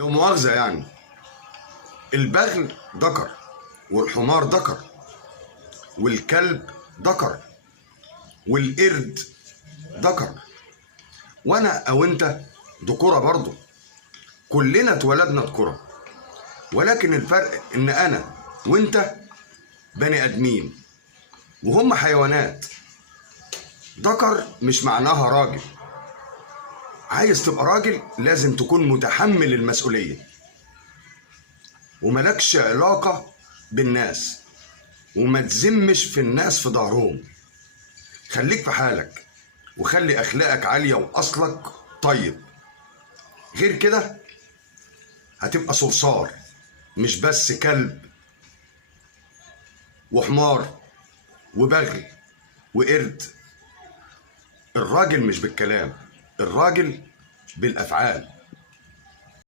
لو مؤاخذة يعني، البغل ذكر والحمار ذكر والكلب ذكر والقرد ذكر، وانا او انت ذكورة برضه. كلنا اتولدنا ذكورة، ولكن الفرق ان انا وانت بني ادمين وهم حيوانات. ذكر مش معناها راجل. عايز تبقى راجل لازم تكون متحمل المسؤولية وملكش علاقة بالناس وما تزمش في الناس في ظهرهم. خليك في حالك وخلي اخلاقك عالية واصلك طيب. غير كده هتبقى صرصار، مش بس كلب وحمار وبغل وقرد. الراجل مش بالكلام، الراجل بالافعال.